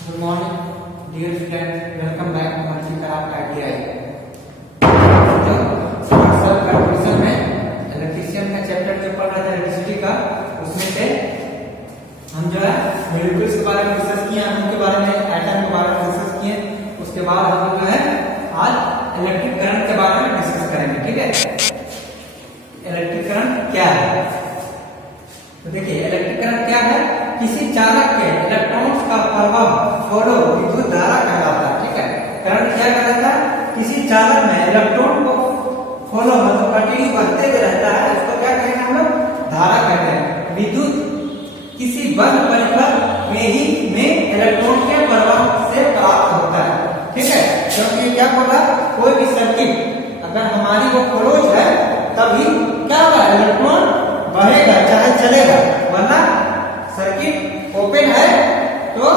Good morning, dear students. Welcome back to Multi-Craft ITI. जो smart सर्व का question है, electrician का चैप्टर जो पढ़ रहा था इलेक्ट्रिसिटी का, उसमें से हम जो है मॉलिक्यूल्स के बारे में डिस्कस किए, एटम के बारे में, एटम के बारे में डिस्कस किए। उसके बाद हम जो है आज इलेक्ट्रिक करंट के बारे में डिस्कस करेंगे। ठीक है, इलेक्ट्रिक करंट क्या है? तो देखिए, इलेक्ट्रिक करंट क्या है? किसी चालक के इलेक्ट्रॉन्स का प्रवाह फॉलो विद्युत धारा कहलाता है। ठीक है, करंट क्या कहलाता है? किसी चालक में इलेक्ट्रॉन को फॉलो मतलब कंटिन्यू बढ़ते हुए रहता है, उसको क्या कहते हैं हम लोग? धारा कहते हैं। विद्युत किसी बंद परिपथ में इलेक्ट्रॉन के प्रवाह से प्राप्त होता है। ठीक है, क्योंकि क्या होगा, कोई भी सर्किट अगर हमारी वो क्लोज है तभी क्या होगा, इलेक्ट्रॉन बढ़ेगा चाहे चलेगा, वरना सर्किट ओपन है तो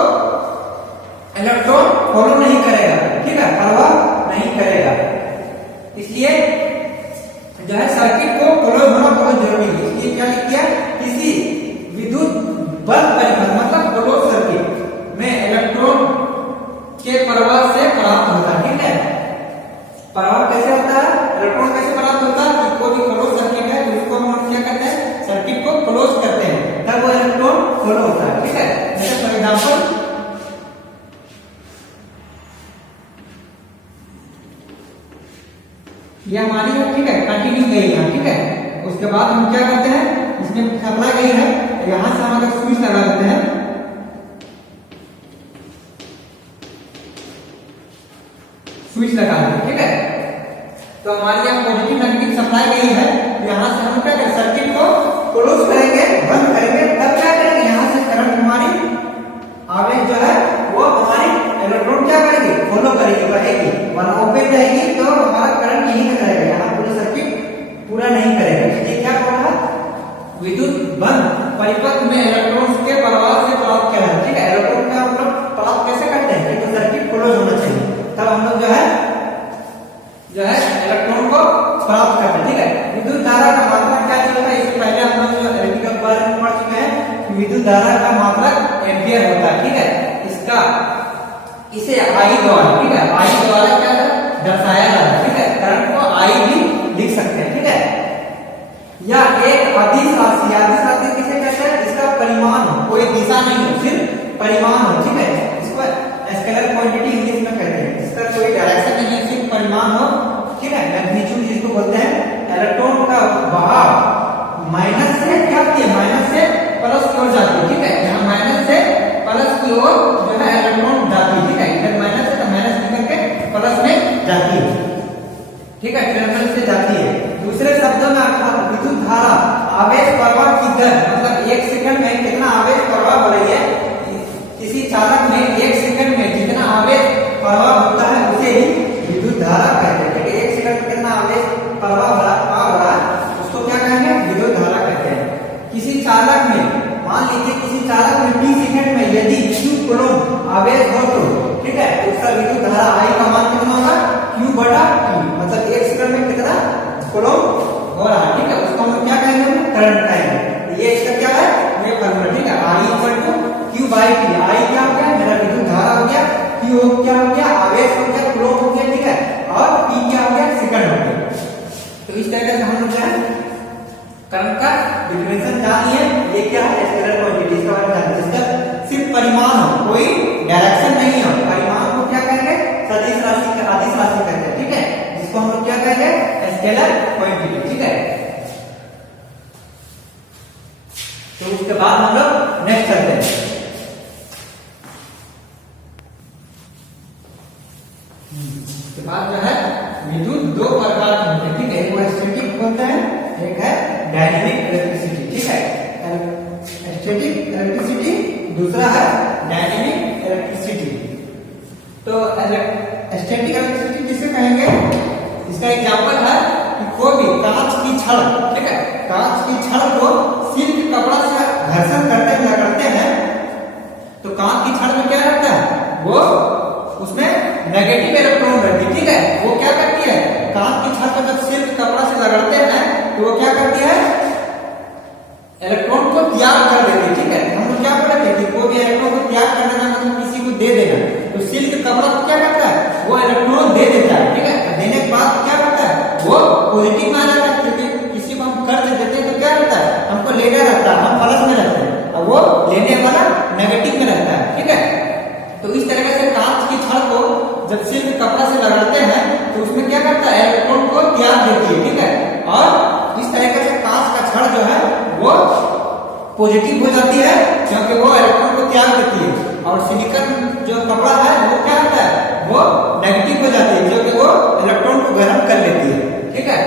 इलेक्ट्रॉन फॉलो नहीं करेगा। ठीक है, प्रवाह नहीं करेगा। इसलिए जो है सर्किट को क्लोज होना बहुत जरूरी है। इसलिए क्या लिख दिया, किसी विद्युत बंद परिपथ मतलब क्लोज सर्किट में इलेक्ट्रॉन के प्रवाह से प्राप्त होता है। ठीक है, प्रवाह कैसे होता है, इलेक्ट्रॉन कैसे प्राप्त होता है? कि कोई भी क्लोज सर्किट है तो उसको हम क्या करते हैं, सर्किट को क्लोज करते हैं, तब वो इलेक्ट्रॉन फॉलो होता है। ठीक है, जैसे फॉर एग्जांपल ये हमारी है, ठीक है, कंटिन्यू गई है। ठीक है, उसके बाद हम क्या करते हैं, इसमें सप्लाई गई है, यहां से हम अगर स्विच लगा देते हैं, स्विच लगा देते हैं। ठीक है, तो हमारी यहाँ पॉजिटिव नेगेटिव सप्लाई गई है, यहां से हम क्या करेंगे, सर्किट को क्लोज करेंगे, बंद करेंगे, तब क्या करेंगे, यहां से करंट हमारी आवेश जो है वो हमारी इलेक्ट्रॉन क्या करेगी, फॉलो करेगी, बढ़ेगी। वरना ओपन रहेगी तो हमारा करंट यहीं तक रहेगा, यहाँ पूरा सर्किट पूरा नहीं करेगा। इसलिए क्या होगा, विद्युत बंद परिपथ में इलेक्ट्रॉन्स के प्रवाह से प्राप्त किया है। ठीक है, इलेक्ट्रॉन का हम लोग प्राप्त कैसे करते हैं, तो सर्किट क्लोज होना चाहिए, तब हम लोग जो है इलेक्ट्रॉन को प्राप्त करते हैं। ठीक है, विद्युत धारा का मात्रक क्या चलता है, इससे पहले हम लोग जो इलेक्ट्रिकल बारे में पढ़ चुके हैं, विद्युत धारा का मात्रक एम्पियर होता है। ठीक है, इसे आई द्वारा, ठीक है, आई द्वारा क्या दर्शाया जाता है। ठीक है, करंट को आई भी लिख सकते हैं। ठीक है, या एक अदिश राशि, अदिश राशि किसे कहते हैं, इसका परिमाण हो, कोई दिशा नहीं हो, सिर्फ परिमाण हो। ठीक है, इसको स्केलर क्वांटिटी इंग्लिश में कहते हैं, इसका कोई डायरेक्शन नहीं है, सिर्फ परिमाण हो। ठीक है, मैग्नीट्यूड जिसको बोलते हैं, इलेक्ट्रॉन का बहाव माइनस से क्या किया, माइनस से प्लस की ओर जाती है। ठीक है, यहाँ माइनस से प्लस की ओर जो है इलेक्ट्रॉन जाती है। ठीक है, इधर माइनस है तो माइनस निकल के प्लस में जाती है। ठीक है, टर्मिनल से जाती है। दूसरे शब्दों में विद्युत धारा आवेश प्रवाह की दर मतलब 1 सेकंड में कितना आवेश प्रवाह हो रही है, किसी चालक में 1 सेकंड में जितना आवेश प्रवाह होता है उसे ही विद्युत धारा कहते हैं। ठीक है, 1 सेकंड में कितना आवेश प्रवाह हो रहा है उसको क्या कहेंगे, विद्युत धारा कहते हैं। किसी चालक में मान लीजिए, किसी चालक में 20 सेकंड में यदि Q कूलम्ब आवेश हो तो ठीक है, तो उसका विद्युत धारा I का मान कितना होगा, Q बटा T, मतलब 1 सेकंड में कितना कूलम्ब हो रहा है। ठीक है, उसको हम क्या कहेंगे, करंट कहेंगे। ये इसका क्या है, ये फॉर्मूला। ठीक है, I = Q by T। I क्या हो गया, मेरा विद्युत धारा हो गया, Q क्या हो गया, आवेश हो गया, कूलम्ब हो गया। ठीक है, और T क्या हो गया, सेकंड हो गया। तो इस तरह से हम लोग क्या है, करंट का डिफरेंशियल जान लिए, ये क्या है, स्केलर क्वांटिटी, इसका बारे में जानते हैं। इसका सिर्फ परिमाण हो, कोई डायरेक्शन नहीं हो, परिमाण को क्या कहेंगे, सदिश राशि का अदिश राशि कहते हैं। ठीक है, जिसको हम लोग क्या कहेंगे, स्केलर क्वांटिटी। ठीक है, तो उसके बाद हम लोग नेक्स्ट चलते हैं। उसके बाद जो है विद्युत दो प्रकार के होते हैं। ठीक है, एक स्टैटिक होता है, एक है डायनेमिक इलेक्ट्रिसिटी। ठीक है, स्टैटिक इलेक्ट्रिसिटी, दूसरा है डायनेमिक इलेक्ट्रिसिटी। तो स्टैटिक इलेक्ट्रिसिटी किसे कहेंगे, इसका एग्जांपल है कि कोई भी कांच की छड़, ठीक है, कांच की छड़ को सिल्क कपड़ा से घर्षण करते हैं तो कांच की छड़ में क्या रहता है, वो उसमें नेगेटिव इलेक्ट्रॉन रहती है। ठीक है, वो क्या करती है, कांच की छड़ को जब सिल्क कपड़ा से रगड़ते हैं तो वो क्या करती है, इलेक्ट्रॉन को त्याग कर देती है। ठीक है, हम लोग क्या बोलते हैं कि कोई भी इलेक्ट्रॉन को त्याग कर देना मतलब किसी को दे पॉजिटिव हो जाती है क्योंकि वो इलेक्ट्रॉन को त्याग देती है, और सिलिकॉन जो कपड़ा है वो क्या होता है, वो नेगेटिव हो जाती है क्योंकि वो इलेक्ट्रॉन को गर्म कर लेती है। ठीक है,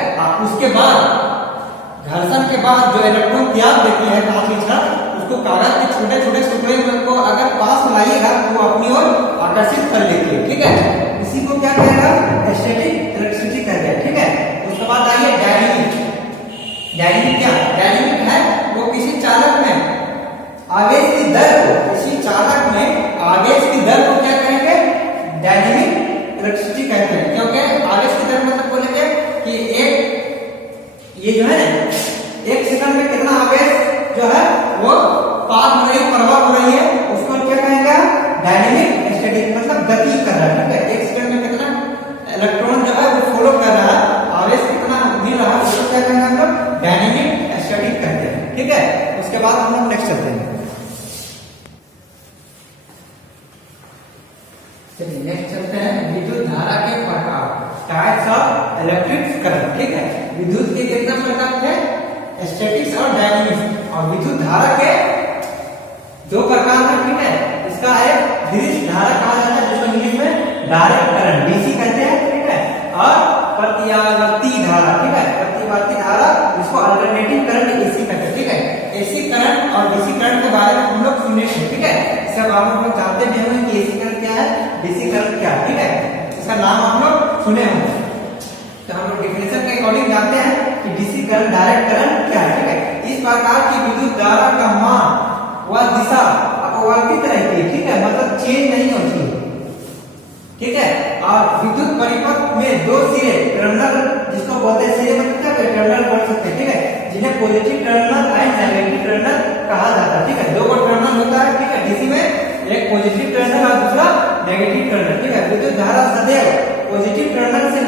उसके बाद घर्षण के बाद जो इलेक्ट्रॉन त्याग देती है कांच की उसको कागज के छोटे छोटे टुकड़े को अगर पास लाइएगा तो वो अपनी ओर आकर्षित कर लेती है। ठीक है, इसी को क्या कहेगा, स्टैटिक इलेक्ट्रिसिटी कहते हैं। ठीक है, उसके बाद आइए डायनेमिक। डायनेमिक क्या, डायनेमिक है वो किसी चालक में आवेश की दर को, किसी चालक में आवेश की दर को क्या कहेंगे, डायनेमिक इलेक्ट्रिसिटी कहते हैं। क्योंकि आवेश की दर मतलब बोलेंगे कि एक ये जो है एक सेकंड में कितना आवेश जो है वो पास हो रही, प्रवाह हो रही है, उसको क्या कहेंगे, डायनेमिक स्टैटिक मतलब गति कर रहा है। ठीक है, एक सेकंड में कितना इलेक्ट्रॉन जो है वो फ्लो कर रहा है, आवेश कितना मिल रहा है, उसको क्या कहेंगे हम लोग, डायनेमिक स्टैटिक कहते हैं। ठीक है, उसके बाद हम लोग नेक्स्ट चलते हैं। चलिए नेक्स्ट चलते हैं, विद्युत धारा के प्रकार, टाइप्स ऑफ इलेक्ट्रिक करंट। ठीक है, विद्युत के कितने प्रकार थे, स्टैटिक्स और डायनेमिक्स, और विद्युत धारा के दो प्रकार हैं। ठीक है, इसका एक विद्युत धारा कहा जाता है जिसको इंग्लिश में डायरेक्ट करंट डीसी कहते हैं। ठीक है, और प्रतिवर्ती धारा। ठीक है, प्रतिवर्ती धारा जिसको अल्टरनेटिंग करंट एसी कहते हैं। ठीक है, एसी करंट और डीसी करंट के बारे में हम लोग सुने हैं। ठीक है, सब आप लोग जानते भी होंगे कि एसी करंट क्या है, डीसी करंट क्या है। ठीक है, इसका नाम हम लोग सुने होंगे। तो हम लोग डेफिनेशन के अकॉर्डिंग जानते हैं कि डीसी करंट डायरेक्ट करंट क्या है। ठीक है, इस प्रकार की विद्युत धारा का मान व दिशा अपरिवर्तित रहती है। ठीक है, मतलब चेंज नहीं होती है। ठीक है, और विद्युत परिपथ में दो सिरे टर्मिनल, जिसको बोलते हैं सिरे मतलब क्या, टर्मिनल बोल सकते हैं। ठीक है, जिन्हें positive terminal and negative terminal कहा जाता है। ठीक है, दो टर्मिनल होता है। ठीक है, डीसी में एक पॉजिटिव टर्मिनल और दूसरा नेगेटिव टर्मिनल। ठीक है, विद्युत धारा सदैव पॉजिटिव टर्मिनल से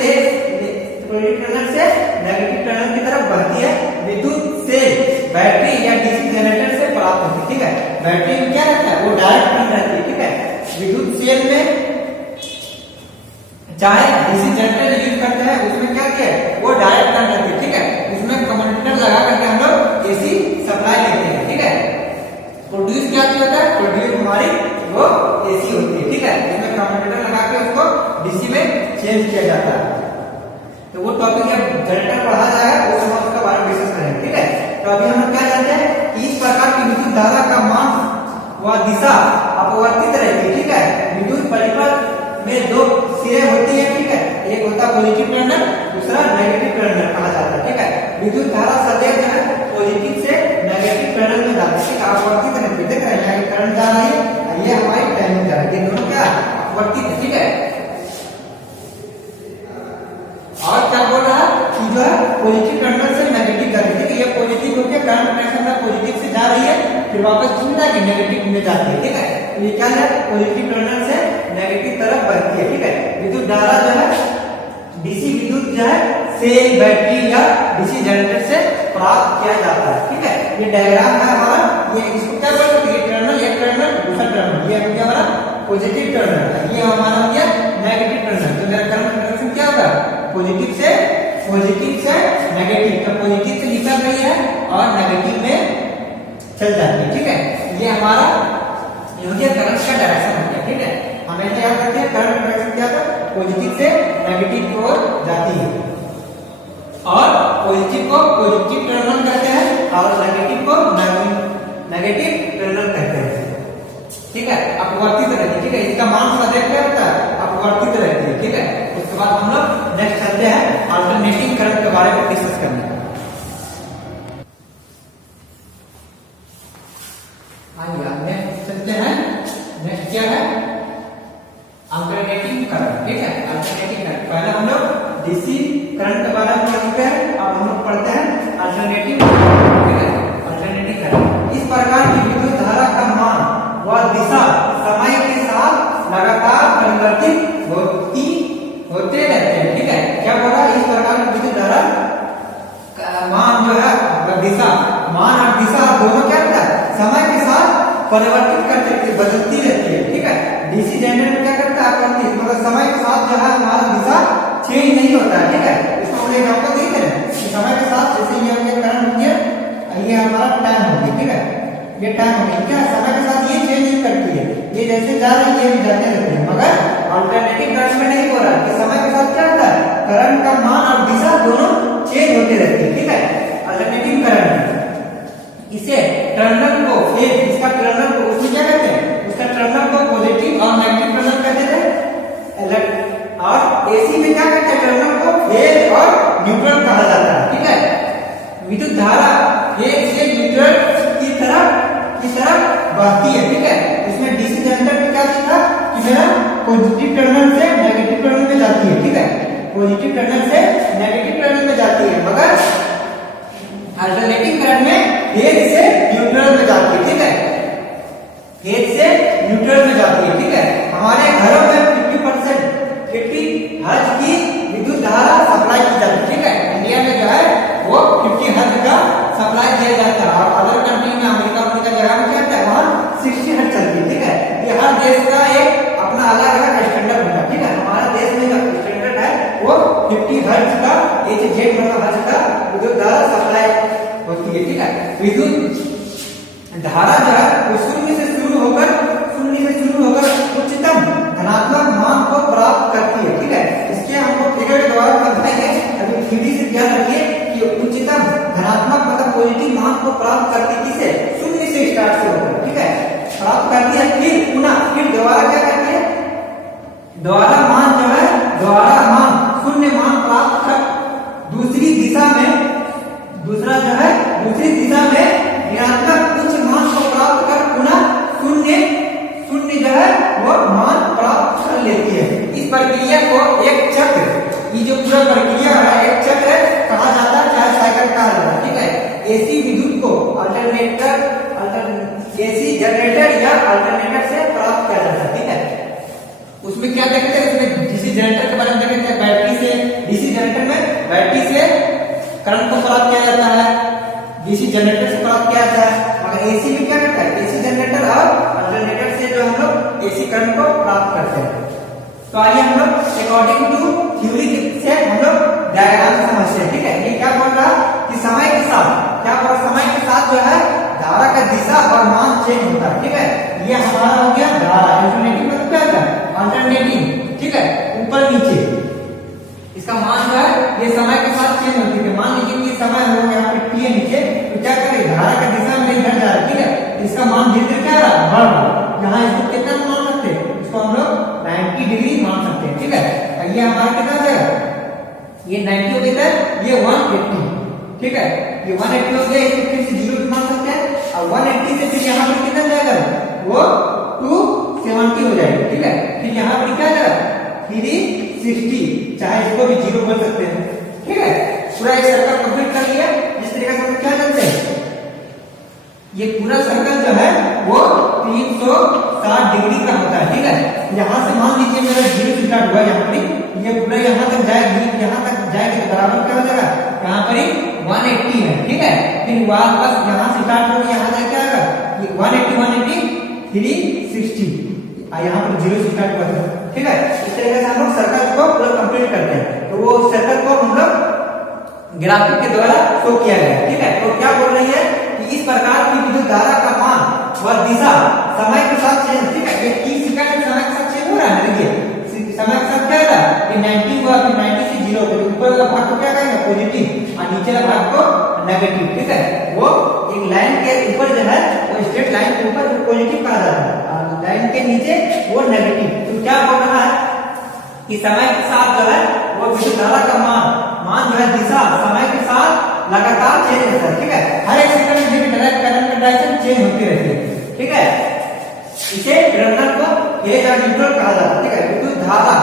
पॉजिटिव टर्मिनल से नेगेटिव टर्मिनल की तरफ बढ़ती है। विद्युत से बैटरी या डीसी जनरेटर से प्राप्त होती है। ठीक है, बैटरी में क्या रहता है, वो डायरेक्ट करंट रहती है। ठीक है, विद्युत सेल में चाहे डीसी जनरेटर यूज करते हैं उसमें क्या किया है, वो डायरेक्ट करंट रहती है। ठीक है, उसमें कम्यूटेटर लगा करके हम लोग एसी सप्लाई लेते हैं। ठीक है, प्रोड्यूस क्या होता है, प्रोड्यूस हमारी वो एसी होती है। ठीक है, इसमें कम्यूटेटर लगा के उसको डीसी में चेंज किया जाता है। तो वो टॉपिक जब जनरेटर पढ़ा जाएगा उस समय उसका बारे में डिस्कस करेंगे। ठीक है, तो अभी हम लोग क्या जानते हैं कि इस प्रकार की विद्युत धारा का मान व दिशा अपरिवर्तित रहती है। ठीक है, विद्युत परिपथ में दो सिरे होती है। ठीक है, एक होता है पॉजिटिव टर्मिनल, दूसरा नेगेटिव टर्मिनल कहा जाता है। ठीक है, विद्युत धारा सदैव जो है पॉजिटिव से नेगेटिव टर्मिनल में जाती है। ठीक है, अपरिवर्तित रहती है। देख रहे हैं करंट जा रही है, ये हमारी टाइमिंग जा रही है, दोनों क्या अपरिवर्तित है। ठीक है, और क्या बोल रहा है कि जो है पॉजिटिव टर्मिनल से नेगेटिव जा रही है। ये पॉजिटिव होकर करंट कनेक्शन में पॉजिटिव से जा रही है, फिर वापस घूम जाके नेगेटिव में जाती है। ठीक है, तो ये क्या है, पॉजिटिव टर्मिनल से नेगेटिव तरफ बढ़ती है। ठीक है, विद्युत धारा जो है डीसी विद्युत जो है सेल, बैटरी या डीसी जनरेटर से प्राप्त किया जाता है। ठीक है, ये डायग्राम है हमारा, ये इसको क्या बोलते हैं, ये टर्मिनल, एक टर्मिनल, दूसरा टर्मिनल, ये क्या हमारा पॉजिटिव टर्मिनल है, ये हमारा हो गया नेगेटिव टर्मिनल। तो मेरा करंट कंडक्शन क्या होगा, पॉजिटिव से नेगेटिव, तो पॉजिटिव से निकल रही है और नेगेटिव में चल जाती है। ठीक है, ये हमारा ये हो गया करंट का डायरेक्शन हो गया। ठीक है, हमेशा याद रखते हैं करंट डायरेक्शन क्या था, पॉजिटिव से नेगेटिव की ओर जाती है, और पॉजिटिव को पॉजिटिव टर्मिनल कहते हैं और नेगेटिव को नेगेटिव टर्मिनल कहते हैं। ठीक है, अपवर्तित रहती है। ठीक है, इसका मान सदैव क्या होता है, अपवर्तित रहती है। ठीक है, उसके बाद हम लोग नेक्स्ट चलते हैं अल्टरनेटिंग करंट के बारे में डिस्कस करने। आइए नेक्स्ट चलते हैं, नेक्स्ट क्या है, अल्टरनेटिंग करंट। ठीक है, अल्टरनेटिंग करंट, पहले हम लोग डीसी करंट के बारे में पढ़ चुके हैं, अब हम लोग पढ़ते हैं अल्टरनेटिंग करंट। ठीक है, अल्टरनेटिंग करंट, इस प्रकार की विद्युत धारा का मान व दिशा समय के साथ लगातार परिवर्तित होते रहते हैं। ठीक है, क्या बोला, इस प्रकार की विद्युत धारा मान जो है दिशा, मान और दिशा दोनों क्या होता है, समय के साथ परिवर्तित करते रहती है, बदलती रहती है। ठीक है, डीसी जनरेटर क्या करता है, परिवर्तित मतलब समय के साथ जो है हमारा दिशा चेंज नहीं होता है। ठीक है, इसको हम एग्जांपल देख रहे हैं, समय के साथ जैसे ये हमने करंट हो गया, ये हमारा टाइम हो गया। ठीक है, ये टाइम हो गया क्या, समय के साथ ये चेंज नहीं करती है, ये जैसे जा रही है ये भी जाते रहते हैं, मगर अल्टरनेटिंग करंट में नहीं हो रहा कि समय के साथ क्या होता है, करंट का मान और दिशा दोनों चेंज होते रहती है, ठीक है। अल्टरनेटिंग करंट इसे टर्मिनल को फेज, इसका टर्मिनल को उसमें क्या कहते हैं, उसका टर्मिनल को पॉजिटिव और नेगेटिव टर्मिनल कहते थे, और एसी में क्या कहते हैं, टर्मिनल को फेज और न्यूट्रल कहा जाता है, ठीक है। विद्युत धारा फेज से न्यूट्रल की तरफ बहती है, ठीक है। इसमें डीसी जनरेटर में क्या था कि मेरा पॉजिटिव टर्मिनल से नेगेटिव टर्मिनल में जाती है, ठीक है, पॉजिटिव टर्मिनल से नेगेटिव टर्मिनल में जाती है, मगर अल्टरनेटिंग करंट में फेज से न्यूट्रल में जाती है, ठीक है, फेज से न्यूट्रल में जाती है, ठीक है। हमारे घरों में 50 हर्ट्ज की विद्युत धारा सप्लाई की जाती है, ठीक है। इंडिया में जो है वो 50 हर्ट्ज का सप्लाई दिया जाता है, और अदर कंट्री में अमेरिका जगह में क्या होता है वहां 60 हर्ट्ज चलती है, ठीक है। ये हर देश का एक अपना अलग अलग स्टैंडर्ड होता है, ठीक है। हमारा देश में जो स्टैंडर्ड है वो 50 हर्ट्ज का HZ मतलब हर्ट्ज का विद्युत धारा सप्लाई होती है, ठीक है। विद्युत धारा जो है वो शून्य से शुरू होकर उच्चतम धनात्मक मान को प्राप्त करती है, ठीक है। इसके हमको फिगर के द्वारा समझाएंगे, अभी 3D से ध्यान रखिए कि उच्चतम धनात्मक मतलब पॉजिटिव मान को प्राप्त करती किसे, शून्य से स्टार्ट से होकर, ठीक है, प्राप्त करती है, फिर दोबारा क्या करती है, दोबारा मान जो है शून्य मान प्राप्त कर दूसरी दिशा में ऋणात्मक उच्च मान को प्राप्त कर पुनः शून्य जो है वो मान प्राप्त कर लेती है। इस प्रक्रिया को एक चक्र, ये जो पूरा प्रक्रिया है एक चक्र कहा जाता है, चाहे साइकिल कहा जाता है, ठीक है। एसी विद्युत को एसी जनरेटर या अल्टरनेटर से प्राप्त किया जाता है, ठीक है। उसमें क्या देखते हैं, उसमें डीसी जनरेटर के बारे में देखते हैं, बैटरी से, डीसी जनरेटर में बैटरी से करंट को प्राप्त किया जाता है, डीसी जनरेटर से प्राप्त किया जाता है, मगर एसी में क्या करता है, एसी जनरेटर और अल्टरनेटर से जो हम लोग एसी करंट को प्राप्त करते हैं। तो आइए हम लोग अकॉर्डिंग टू थ्योरी से हम लोग डायग्राम समझते हैं, ठीक है। ये क्या बोल रहा है कि समय के साथ जो है धारा का दिशा और मान चेंज होता है, ठीक है। ये हमारा हो गया धारा, अल्टरनेटिंग मतलब क्या होता है, अल्टरनेटिंग, ठीक है, ऊपर नीचे इसका मान जो है ये समय के साथ चेंज होती है। मान लीजिए कि समय हो यहाँ पे T है नीचे, तो क्या करें, धारा का दिशा में इधर जा रहा है, ठीक है, इसका मान धीरे धीरे क्या रहा, बढ़ रहा। यहाँ इसको कितना मान सकते हैं, इसको हम लोग 90 डिग्री मान सकते हैं, ठीक है। ये हमारा कितना जाएगा, ये 90 हो गया, ये 180, ठीक है, ये 180 हो गया, इसको फिर से 0 मान सकते हैं, और 180 से फिर यहाँ पर कितना जाएगा, वो 270 हो जाएगा, ठीक है। फिर यहाँ पर क्या जाएगा 360, चाहे इसको भी 0 बोल सकते हैं, ठीक है। पूरा एक सर्कल कंप्लीट कर लिया। इस तरीके से हम क्या करते हैं, ये पूरा सर्कल जो है वो 360 डिग्री का होता है, ठीक है। यहाँ से मान लीजिए मेरा 0 से स्टार्ट हुआ, यहाँ पर ये पूरा यहाँ तक जाएगी, यहाँ तक जाएगी तो बराबर क्या हो जाएगा, यहाँ पर 180 है, ठीक है। फिर वापस यहाँ से स्टार्ट होकर यहाँ तक क्या आएगा, 180 360, यहाँ पर 0 से स्टार्ट हुआ था, ठीक है। इस तरीके से हम लोग सर्कल को पूरा कंप्लीट करते हैं। तो वो सर्कल को हम लोग ग्राफिक के द्वारा शो किया गया, ठीक है। तो क्या बोल रही है कि इस प्रकार की विद्युत धारा का मान व दिशा समय के साथ चेंज, ठीक है। ये 30 सेकंड समय के साथ चेंज हो रहा है, देखिए समय के साथ क्या होगा, ये 90 हुआ, फिर 90 से 0, तो ऊपर वाला भाग को क्या कहेंगे, पॉजिटिव, और नीचे वाला भाग को नेगेटिव, ठीक है। वो एक लाइन के ऊपर जो है वो स्ट्रेट लाइन के ऊपर पॉजिटिव कहा जाता है, और लाइन के नीचे वो नेगेटिव। तो क्या बोल रहा है कि समय के साथ जो है वो विद्युत धारा का मान जो है दिशा समय के साथ लगातार चेंज होता है, ठीक है। हर एक सेकंड में करंट का डायरेक्शन चेंज होती रहती है, ठीक है। इसे टर्मिनल को फेज और न्यूट्रल कहा जाता है, ठीक है। विद्युत धारा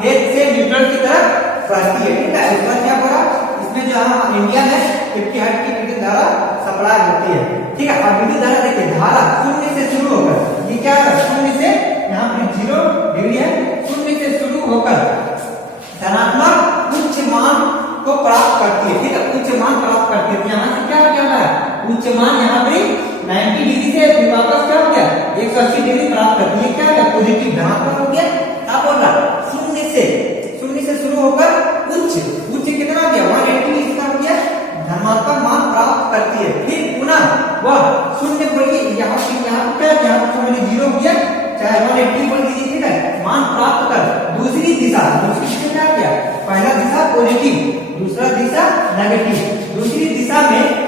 फेज से न्यूट्रल की तरफ बहती है, ठीक है। उसके बाद क्या बोला, इसमें जो हम इंडिया में 50 हर्ट्ज की विद्युत धारा सप्लाई होती है, ठीक है। और विद्युत धारा देखिए, धारा शून्य से शुरू होकर, ये क्या है, शून्य से यहाँ पर 0 डिग्री है, शून्य से शुरू होकर धनात्मक उच्च मान को प्राप्त करती है, ठीक है। उच्च मान प्राप्त करती है, यहाँ से क्या है, उच्च मान यहाँ पर 90 डिग्री से फिर वापस क्या हो गया, 180 डिग्री प्राप्त करती है, क्या है, पॉजिटिव धनात्मक हो गया। क्या बोल रहा, शून्य से शुरू होकर उच्च कितना हो गया, 180, इसका हो गया धनात्मक मान प्राप्त करती है। फिर पुनः वह शून्य बोलिए यहाँ क्या मैंने 0 किया, चाहे 180 बोल दीजिए, ठीक है। मान प्राप्त कर दूसरी दिशा क्या किया, पहला दिशा पॉजिटिव, दूसरा दिशा नेगेटिव। दूसरी दिशा में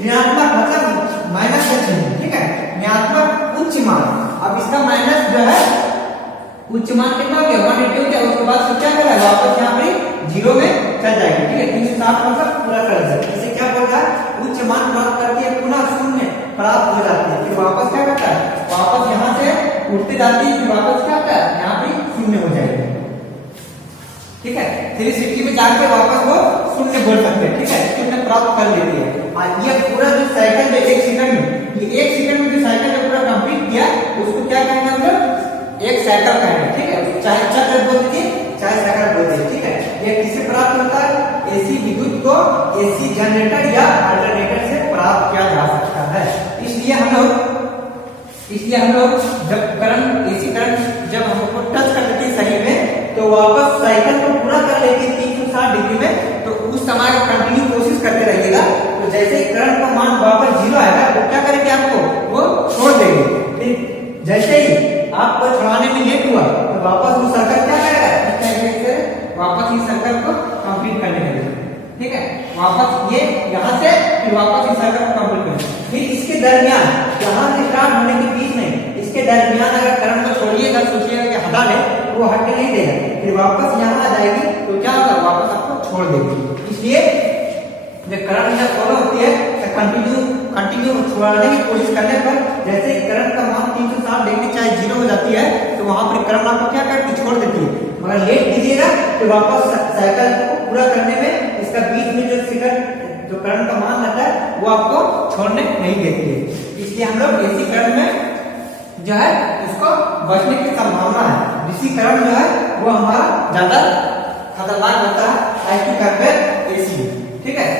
ऋणात्मक मतलब माइनस का चिन्ह, ठीक है, ऋणात्मक उच्च मान। अब इसका माइनस जो है उच्च मान कितना हो गया 180 हो गया, उसके बाद क्या करेगा वापस यहाँ पे 0 में चल जाएगा, ठीक है। 360 मतलब पूरा कर जाएगा। इसे क्या बोल रहा है, उच्च मान प्राप्त करती है पुनः शून्य प्राप्त हो जाती है, फिर वापस क्या करता है, वापस यहाँ से उठते जाती है, फिर वापस क्या करता है यहाँ पे शून्य हो जाएगा, ठीक है। 360 में जाके वापस वो शून्य बोल सकते हैं, ठीक है, शून्य प्राप्त कर लेती है। और ये पूरा जो साइकिल है 1 सेकंड में, ये 1 सेकंड में जो साइकिल है पूरा कंप्लीट किया, उसको क्या कहेंगे हम लोग, एक साइकिल कहेंगे, ठीक है। चाहे चक्र बोल दीजिए, चाहे साइकिल बोल दीजिए, ठीक है। ये किससे प्राप्त होता है, एसी विद्युत को एसी जनरेटर या अल्टरनेटर से प्राप्त किया जा सकता है। इसलिए हम लोग जब करंट एसी करंट जब हमको टच कर लेती है सही में, तो वापस साइकिल को पूरा कर लेती है 360 डिग्री में, तो उस समय कंटिन्यू कोशिश करते रहिएगा। तो जैसे ही करंट का मान वापस 0 आएगा, तो क्या करेंगे, आपको वो छोड़ देंगे। फिर जैसे ही आपको छुड़ाने में लेट हुआ, तो वापस वो सर्कल क्या करेगा, वापस इस सर्कल को कंप्लीट करने के लिए, ठीक है, वापस ये यहाँ से फिर वापस इस सर्कल को कंप्लीट करें। फिर इसके दरमियान यहाँ से स्टार्ट होने के बीच में इसके दरमियान अगर करंट को छोड़िएगा, सोचिएगा कि हटा ले, वो हटने नहीं देगा, फिर वापस यहाँ आ जाएगी, तो क्या होगा, वापस आपको छोड़ देगी। इसलिए जब करंट जब फॉलो होती है तो कंटिन्यू छुड़ाने की कोशिश करने पर जैसे करंट का मान 360 डिग्री चाहे 0 हो जाती है, तो वहां पर करंट आपको क्या करती है, छोड़ देती है। मगर लेट कीजिएगा तो वापस साइकिल को पूरा करने में इसका बीच में जो सेकंड जो करंट का मान रहता है वो आपको छोड़ने नहीं देती है। इसलिए हम लोग एसी करंट में जो है उसको बचने की संभावना है। डीसी करंट जो है वो हमारा ज्यादा खतरनाक होता है एज टू कंपेयर एसी, ठीक है।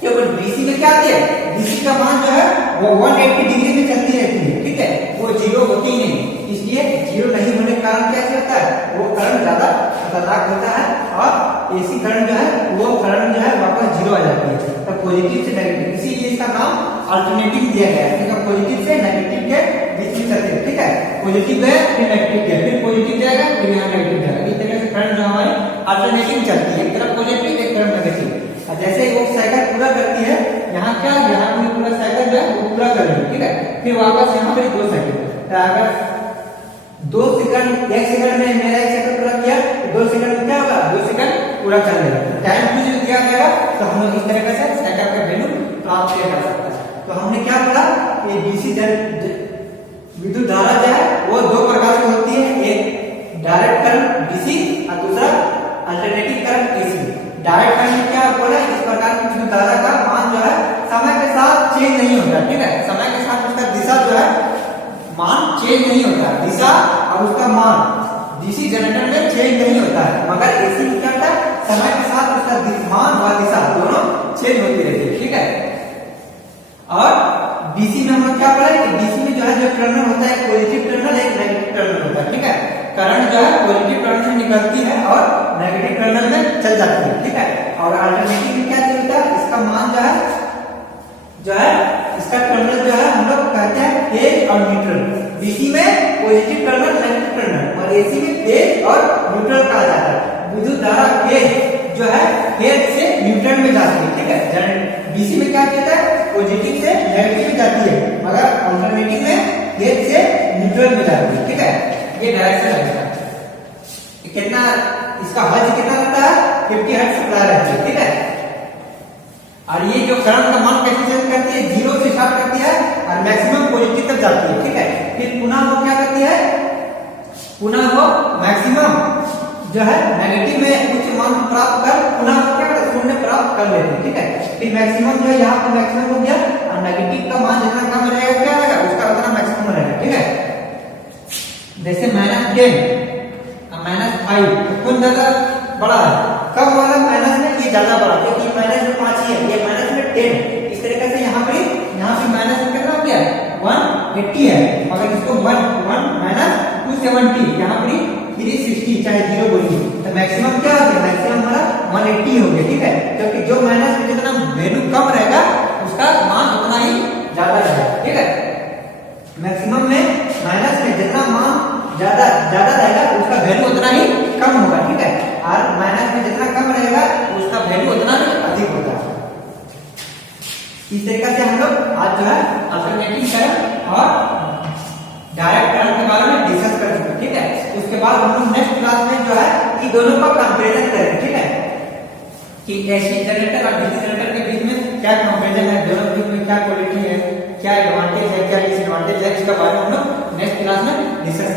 क्योंकि डीसी में क्या है, डीसी का मान जो है वो 180 डिग्री में चलती रहती है, ठीक है, वो 0 होती ही नहीं। इसलिए 0 नहीं होने के कारण क्या होता है, वो करंट ज्यादा खतरनाक होता है, और एसी करंट जो है वो करंट जो है वापस 0 आ जाती है, तो पॉजिटिव से नेगेटिव, इसीलिए इसका नाम अल्टरनेटिव दिया गया है, ठीक है। पॉजिटिव से नेगेटिव के बीच में चलते हैं, ठीक है, पॉजिटिव गया फिर नेगेटिव गया, फिर पॉजिटिव जाएगा फिर यहाँ नेगेटिव जाएगा, इस तरह से करंट जो हमारी अल्टरनेटिव चलती है, एक तरफ पॉजिटिव एक तरफ नेगेटिव। जैसे वो साइकिल पूरा करती है, यहाँ क्या, यहाँ पे पूरा साइकिल जो है वो पूरा कर लेगी, ठीक है, फिर वापस यहाँ पे 2 सेकंड, अगर 2 सेकंड 1 सेकंड में मेरा 1 सेकंड पूरा किया, तो 2 सेकंड में क्या होगा, 2 सेकंड पूरा कर लेगा। टाइम भी जो दिया गया तो हम लोग इस तरीके से साइकिल का वैल्यू प्राप्त किया जा सकता है। तो हमने क्या बोला, ये डीसी विद्युत धारा जो है वो 2 प्रकार की होती है, एक डायरेक्ट करंट डीसी और दूसरा alternative current AC. Direct current क्या बोला, इस प्रकार की विद्युत धारा का मान जो है समय के साथ चेंज नहीं होता, ठीक है, समय के साथ उसका दिशा जो है मान चेंज नहीं होता, दिशा और उसका मान डीसी जनरेटर में चेंज नहीं होता है, मगर एसी में क्या होता है, समय के साथ उसका मान व दिशा दोनों चेंज होती रहती है, ठीक है। और डीसी में हम लोग क्या पढ़ा है कि डीसी में जो है जो टर्मिनल होता है, पॉजिटिव टर्मिनल एक नेगेटिव टर्मिनल होता है, ठीक है। करंट जो है पॉजिटिव टर्मिनल से निकलती है और नेगेटिव टर्मिनल में चल जाती है, ठीक है। और अल्टरनेटिव में क्या चलता है, इसका मान जो है इसका टर्मिनल जो है हम लोग कहते हैं फेज और न्यूट्रल। डीसी में पॉजिटिव टर्मिनल नेगेटिव टर्मिनल, और एसी में फेज और न्यूट्रल कहा जाता है। विद्युत धारा फेज जो है फेज से न्यूट्रल में जाती है, ठीक है। डीसी में क्या कहता है, पॉजिटिव से नेगेटिव में जाती है, मगर अल्टरनेटिव में फेज से न्यूट्रल में जाती है, ठीक है। ये डायरेक्शन है इसका, कितना इसका हर्ट्ज कितना रहता है, 50 हर्ट्ज सप्लाई रहती है, ठीक है। और ये जो करंट का मान कैसे चेंज करती है, 0 से स्टार्ट करती है और मैक्सिमम पॉजिटिव तक जाती है, ठीक है। फिर पुनः वो क्या करती है, पुनः वो मैक्सिमम जो है नेगेटिव में उच्च मान प्राप्त कर पुनः क्या करते, शून्य प्राप्त कर लेते हैं, ठीक है। फिर मैक्सिमम जो है यहाँ पर मैक्सिमम हो गया, और नेगेटिव का मान जितना कम रहेगा क्या रहेगा, उसका उतना मैक्सिमम रहेगा, ठीक है। जैसे -10 -5 कौन ज्यादा बड़ा है, कम वाला माइनस में ये ज्यादा बड़ा, क्योंकि माइनस में 5 ही है, ये माइनस में 10, इस तरीके से यहाँ पे माइनस में कितना हो गया 180 है, मगर इसको 1 -270 यहाँ पर 360 चाहे 0 बोलिए, तो मैक्सिमम क्या हो गया, मैक्सिमम हमारा 180 हो गया, ठीक है। क्योंकि जो माइनस में जितना वैल्यू कम रहेगा उसका मान उतना ही ज्यादा रहेगा, ठीक है। मैक्सिमम में माइनस में जितना मान ज्यादा रहेगा उसका वैल्यू उतना ही कम होगा, ठीक है। और माइनस में जितना कम रहेगा उसका वैल्यू उतना ही अधिक होगा। इस तरीके से हम लोग आज जो है अल्टरनेटिंग करंट और डायरेक्ट करंट के बारे में डिस्कस कर चुके, ठीक है। उसके बाद हम लोग नेक्स्ट क्लास में जो है कि दोनों का कंपैरिजन करेंगे, ठीक है, कि एसी जनरेटर और डीसी जनरेटर के बीच में क्या कंपैरिजन है, दोनों के बीच में क्या क्वालिटी है, क्या एडवांटेज है, क्या डिसएडवांटेज है, इसके बारे में हम लोग नेक्स्ट क्लास में डिस्कस